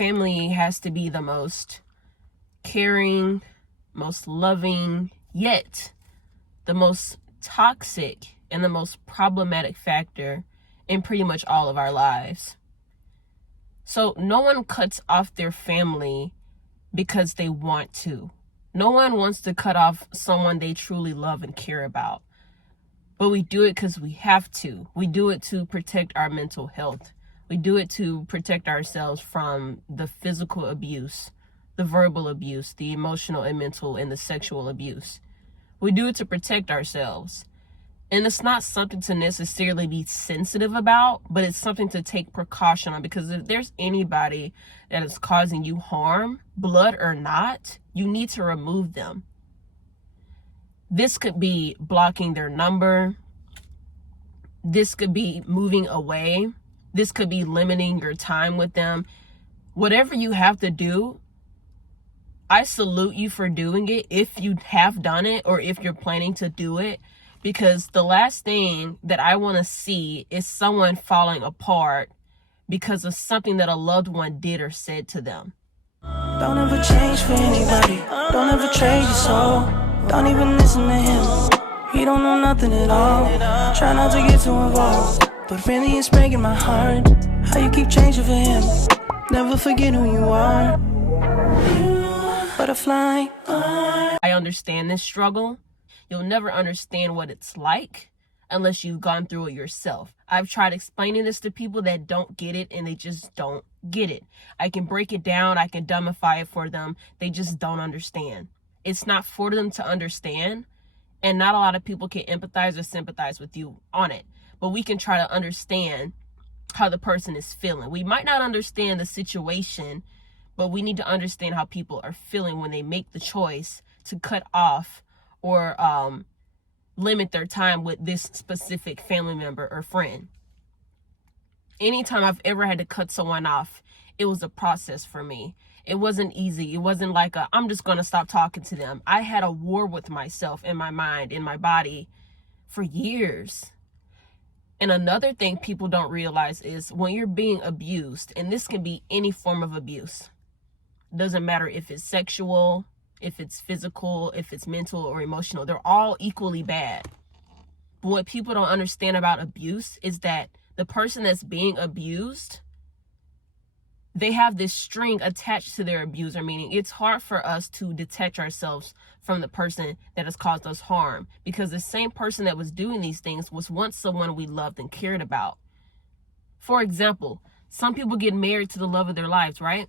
family has to be the most caring, most loving, yet the most toxic and the most problematic factor in pretty much all of our lives. So no one cuts off their family because they want to. No one wants to cut off someone they truly love and care about. But we do it because we have to. We do it to protect our mental health. We do it to protect ourselves from the physical abuse, the verbal abuse, the emotional and mental and the sexual abuse. We do it to protect ourselves. And it's not something to necessarily be sensitive about, but it's something to take precaution on, because if there's anybody that is causing you harm, blood or not, you need to remove them. This could be blocking their number. This could be moving away. This could be limiting your time with them. Whatever you have to do, I salute you for doing it if you have done it or if you're planning to do it. Because the last thing that I want to see is someone falling apart because of something that a loved one did or said to them. Don't ever change for anybody. Don't ever trade your soul. Don't even listen to him. He don't know nothing at all. Try not to get too involved. But really it's breaking my heart how you keep changing for him. Never forget who you are. Butterfly. I understand this struggle. You'll never understand what it's like unless you've gone through it yourself. I've tried explaining this to people that don't get it, and they just don't get it. I can break it down. I can dumbify it for them. They just don't understand. It's not for them to understand, and not a lot of people can empathize or sympathize with you on it. But we can try to understand how the person is feeling. We might not understand the situation, but we need to understand how people are feeling when they make the choice to cut off or limit their time with this specific family member or friend. Anytime I've ever had to cut someone off, it was a process for me. It wasn't easy. It wasn't like I'm just going to stop talking to them. I had a war with myself in my mind, in my body for years. And another thing people don't realize is when you're being abused, and this can be any form of abuse, doesn't matter if it's sexual, if it's physical, if it's mental or emotional, they're all equally bad. But what people don't understand about abuse is that the person that's being abused, they have this string attached to their abuser, meaning it's hard for us to detach ourselves from the person that has caused us harm, because the same person that was doing these things was once someone we loved and cared about. For example, some people get married to the love of their lives, right?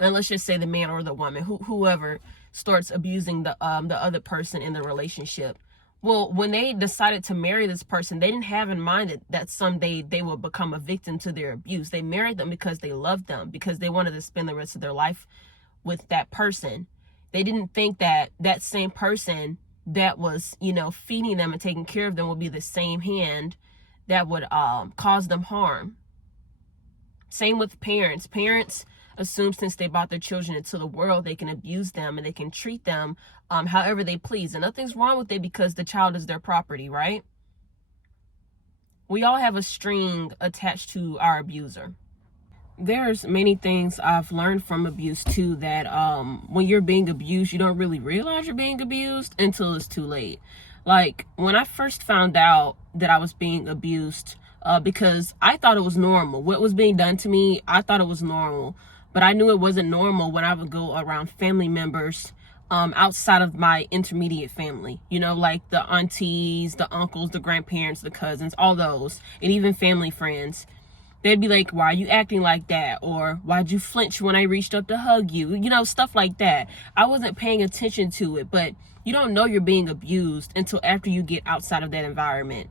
And let's just say the man or the woman, whoever starts abusing the other person in the relationship. Well, when they decided to marry this person, they didn't have in mind that someday they will become a victim to their abuse. They married them because they loved them, because they wanted to spend the rest of their life with that person. They didn't think that that same person that was, feeding them and taking care of them would be the same hand that would cause them harm. Same with parents. Parents assume since they brought their children into the world, they can abuse them and they can treat them however they please. And nothing's wrong with it because the child is their property, right? We all have a string attached to our abuser. There's many things I've learned from abuse too, that when you're being abused, you don't really realize you're being abused until it's too late. Like when I first found out that I was being abused, because I thought it was normal. What was being done to me, I thought it was normal. But I knew it wasn't normal when I would go around family members outside of my intermediate family. Like the aunties, the uncles, the grandparents, the cousins, all those, and even family friends. They'd be like, why are you acting like that? Or why'd you flinch when I reached up to hug you? Stuff like that. I wasn't paying attention to it, but you don't know you're being abused until after you get outside of that environment.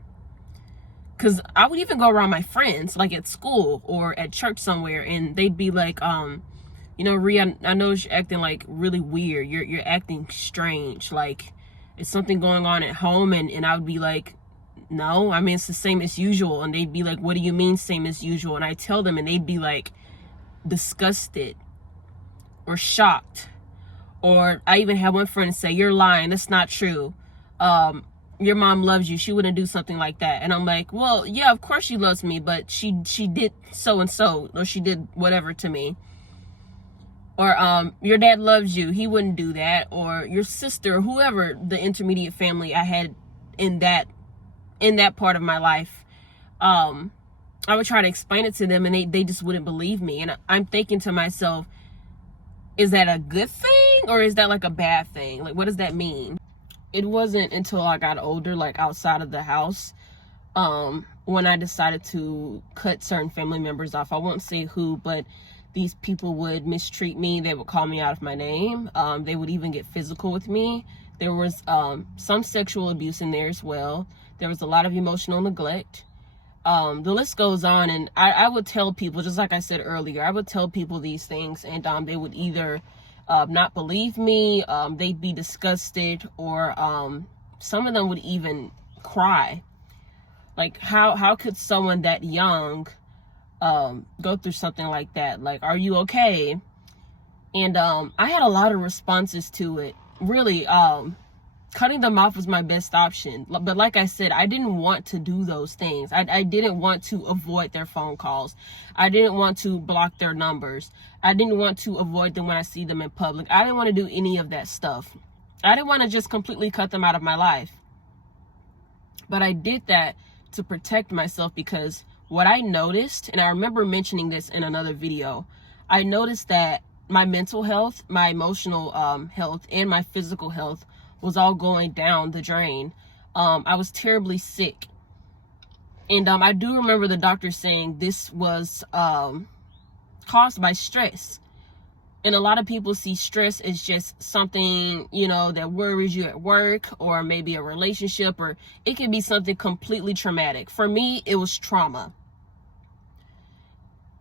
Because I would even go around my friends, like at school or at church somewhere, and they'd be like, Rhea, I know you're acting like really weird. You're acting strange. Like, is something going on at home? And I would be like, no, it's the same as usual. And they'd be like, what do you mean same as usual? And I tell them, and they'd be like disgusted or shocked. Or I even had one friend say, you're lying. That's not true. your mom loves you, she wouldn't do something like that. And I'm like, well, yeah, of course she loves me, but she did so and so, or she did whatever to me. Or your dad loves you, he wouldn't do that. Or your sister, whoever the intermediate family I had in that part of my life, I would try to explain it to them, and they just wouldn't believe me. And I'm thinking to myself, is that a good thing, or is that like a bad thing? Like, what does that mean? It wasn't until I got older, like outside of the house, when I decided to cut certain family members off. I won't say who, but these people would mistreat me. They would call me out of my name. They would even get physical with me. There was some sexual abuse in there as well. There was a lot of emotional neglect. The list goes on, and I would tell people, just like I said earlier, I would tell people these things, and they would either not believe me, they'd be disgusted, or some of them would even cry. Like, how could someone that young go through something like that? Like, are you okay? And I had a lot of responses to it. Really, cutting them off was my best option. But like I said, I didn't want to do those things. I didn't want to avoid their phone calls. I didn't want to block their numbers. I didn't want to avoid them when I see them in public. I didn't want to do any of that stuff. I didn't want to just completely cut them out of my life. But I did that to protect myself, because what I noticed, and I remember mentioning this in another video, I noticed that my mental health, my emotional health, and my physical health was all going down the drain. I was terribly sick. And I do remember the doctor saying this was caused by stress. And a lot of people see stress as just something, you know, that worries you at work, or maybe a relationship, or it can be something completely traumatic. For me, it was trauma.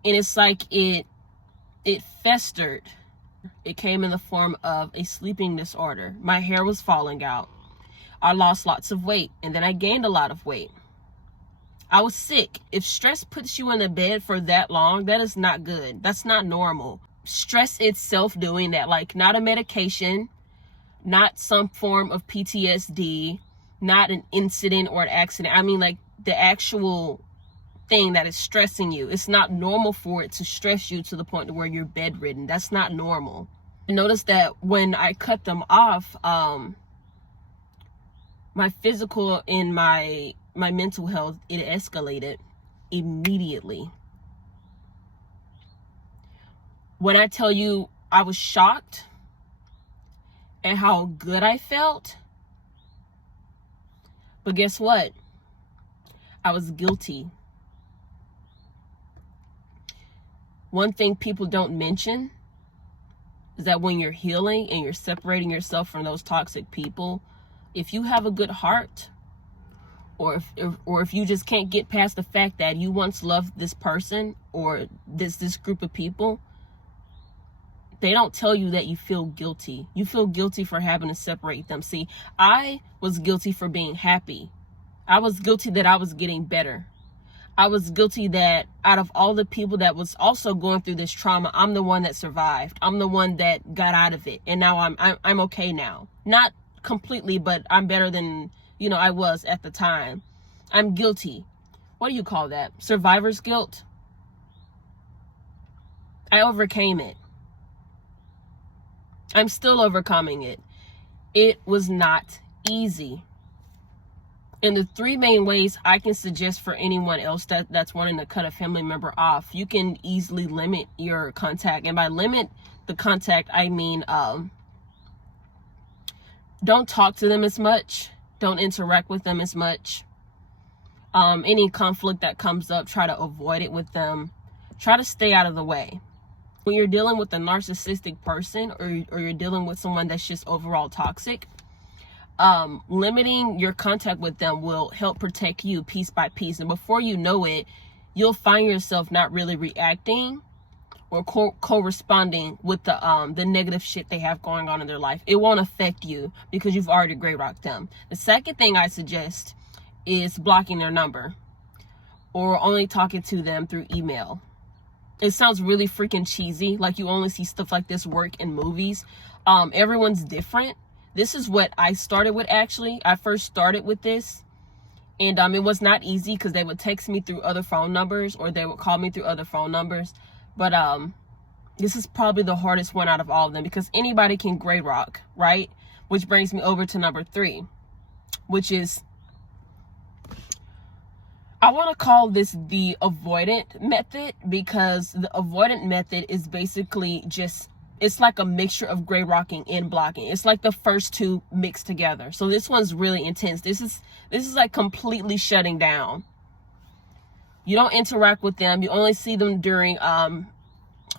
And it's like it festered. It came in the form of a sleeping disorder. My hair was falling out. I lost lots of weight, and then I gained a lot of weight. I was sick. If stress puts you in the bed for that long, that is not good. That's not normal. Stress itself doing that, like not a medication, not some form of PTSD, not an incident or an accident. I mean, like the actual thing that is stressing you. It's not normal for it to stress you to the point where you're bedridden. That's not normal. I noticed that when I cut them off, my physical and my mental health, it escalated immediately. When I tell you I was shocked at how good I felt, but guess what? I was guilty. One thing people don't mention is that when you're healing and you're separating yourself from those toxic people, if you have a good heart, or if you just can't get past the fact that you once loved this person or this group of people, they don't tell you that you feel guilty. You feel guilty for having to separate them. See, I was guilty for being happy. I was guilty that I was getting better. I was guilty that out of all the people that was also going through this trauma, I'm the one that survived. I'm the one that got out of it. And now I'm okay now. Not completely, but I'm better than, I was at the time. I'm guilty. What do you call that? Survivor's guilt? I overcame it. I'm still overcoming it. It was not easy. And the three main ways I can suggest for anyone else that's wanting to cut a family member off, you can easily limit your contact. And by limit the contact, I mean, don't talk to them as much. Don't interact with them as much. Any conflict that comes up, try to avoid it with them. Try to stay out of the way. When you're dealing with a narcissistic person, or you're dealing with someone that's just overall toxic, limiting your contact with them will help protect you piece by piece. And before you know it, you'll find yourself not really reacting or corresponding with the negative shit they have going on in their life. It won't affect you because you've already gray rocked them. The second thing I suggest is blocking their number, or only talking to them through email. It sounds really freaking cheesy, like you only see stuff like this work in movies. Everyone's different. This is what I started with, actually. I first started with this. And it was not easy because they would text me through other phone numbers or they would call me through other phone numbers. But this is probably the hardest one out of all of them because anybody can gray rock, right? Which brings me over to number 3, which is, I want to call this the avoidant method, because the avoidant method is basically just, it's like a mixture of gray rocking and blocking. It's like the first two mixed together. So this one's really intense. This is like completely shutting down. You don't interact with them. You only see them during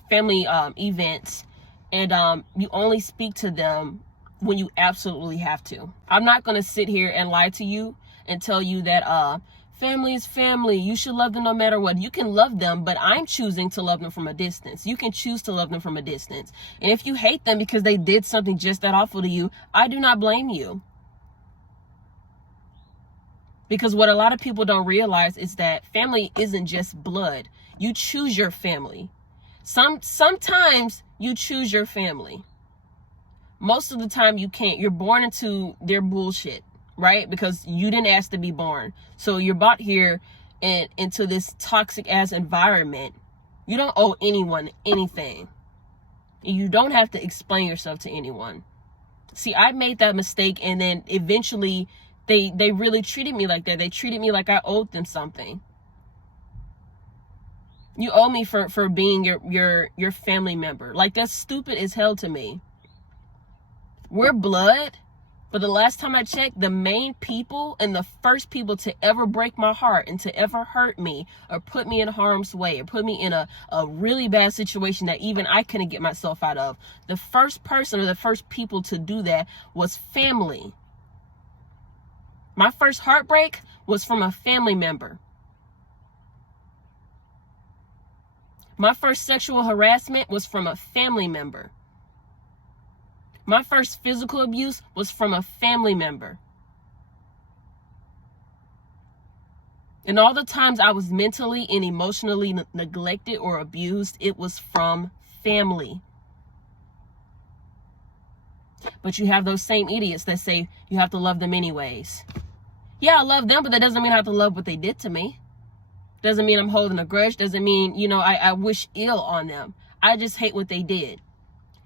family events, and you only speak to them when you absolutely have to. I'm not going to sit here and lie to you and tell you that family is family. You should love them no matter what. You can love them, but I'm choosing to love them from a distance. You can choose to love them from a distance. And if you hate them because they did something just that awful to you, I do not blame you. Because what a lot of people don't realize is that family isn't just blood. You choose your family. Sometimes you choose your family. Most of the time you can't. You're born into their bullshit, right? Because you didn't ask to be born. So you're brought here and into this toxic ass environment. You don't owe anyone anything. And you don't have to explain yourself to anyone. See, I made that mistake, and then eventually they really treated me like that. They treated me like I owed them something. You owe me for being your family member. Like, that's stupid as hell to me. We're blood. But the last time I checked, the main people and the first people to ever break my heart and to ever hurt me or put me in harm's way or put me in a really bad situation that even I couldn't get myself out of, the first person or the first people to do that was family. My first heartbreak was from a family member. My first sexual harassment was from a family member. My first physical abuse was from a family member. And all the times I was mentally and emotionally neglected or abused, it was from family. But you have those same idiots that say you have to love them anyways. Yeah, I love them, but that doesn't mean I have to love what they did to me. Doesn't mean I'm holding a grudge. Doesn't mean, I wish ill on them. I just hate what they did.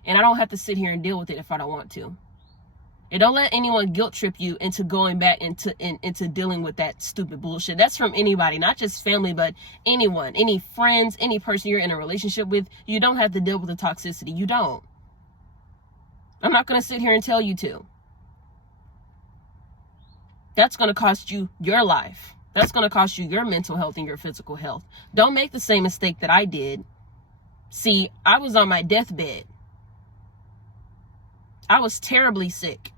And I don't have to sit here and deal with it if I don't want to. And don't let anyone guilt trip you into going back into dealing with that stupid bullshit. That's from anybody, not just family, but anyone, any friends, any person you're in a relationship with. You don't have to deal with the toxicity. You don't. I'm not going to sit here and tell you to. That's going to cost you your life. That's going to cost you your mental health and your physical health. Don't make the same mistake that I did. See, I was on my deathbed. I was terribly sick.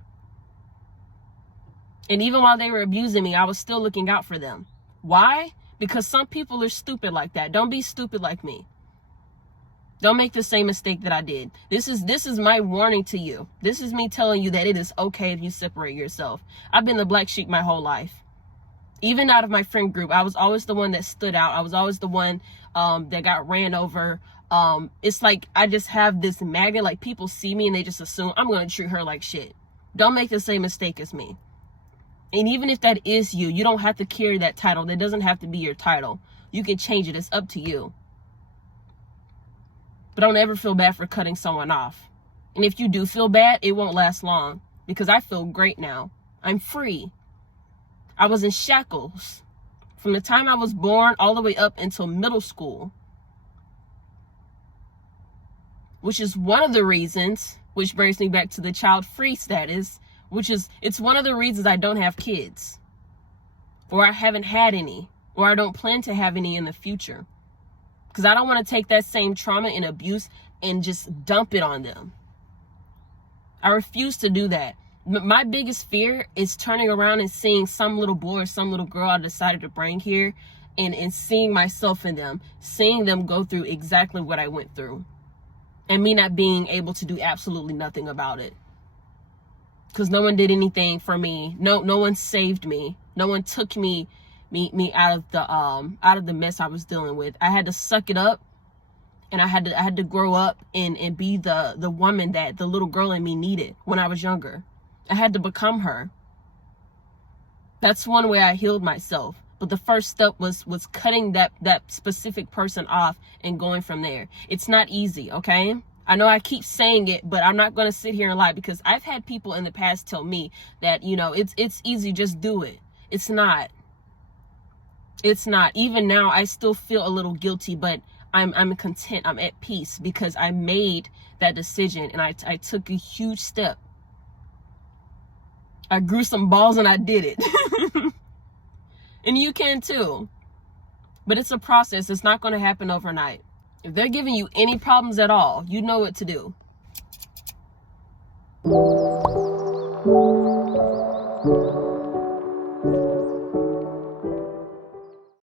And even while they were abusing me, I was still looking out for them. Why? Because some people are stupid like that. Don't be stupid like me. Don't make the same mistake that I did. This is my warning to you. This is me telling you that it is okay if you separate yourself. I've been the black sheep my whole life. Even out of my friend group, I was always the one that stood out. I was always the one that got ran over. It's like I just have this magnet, like people see me and they just assume I'm going to treat her like shit. Don't make the same mistake as me. And even if that is you, you don't have to carry that title. That doesn't have to be your title. You can change it. It's up to you. But don't ever feel bad for cutting someone off. And if you do feel bad, it won't last long, because I feel great now. I'm free. I was in shackles from the time I was born all the way up until middle school. Which is one of the reasons, which brings me back to the child-free status, it's one of the reasons I don't have kids. Or I haven't had any. Or I don't plan to have any in the future. Because I don't want to take that same trauma and abuse and just dump it on them. I refuse to do that. My biggest fear is turning around and seeing some little boy or some little girl I decided to bring here and seeing myself in them. Seeing them go through exactly what I went through. And me not being able to do absolutely nothing about it. Because no one did anything for me. No one saved me. No one took me out of the mess I was dealing with. I had to suck it up, and I had to grow up and be the woman that the little girl in me needed when I was younger. I had to become her. That's one way I healed myself. But the first step was cutting that specific person off and going from there. It's not easy, okay? I know I keep saying it, but I'm not going to sit here and lie, because I've had people in the past tell me that, you know, it's easy, just do it. It's not. It's not. Even now, I still feel a little guilty, but I'm content. I'm at peace because I made that decision and I took a huge step. I grew some balls and I did it. And you can too. But it's a process. It's not going to happen overnight. If they're giving you any problems at all, you know what to do.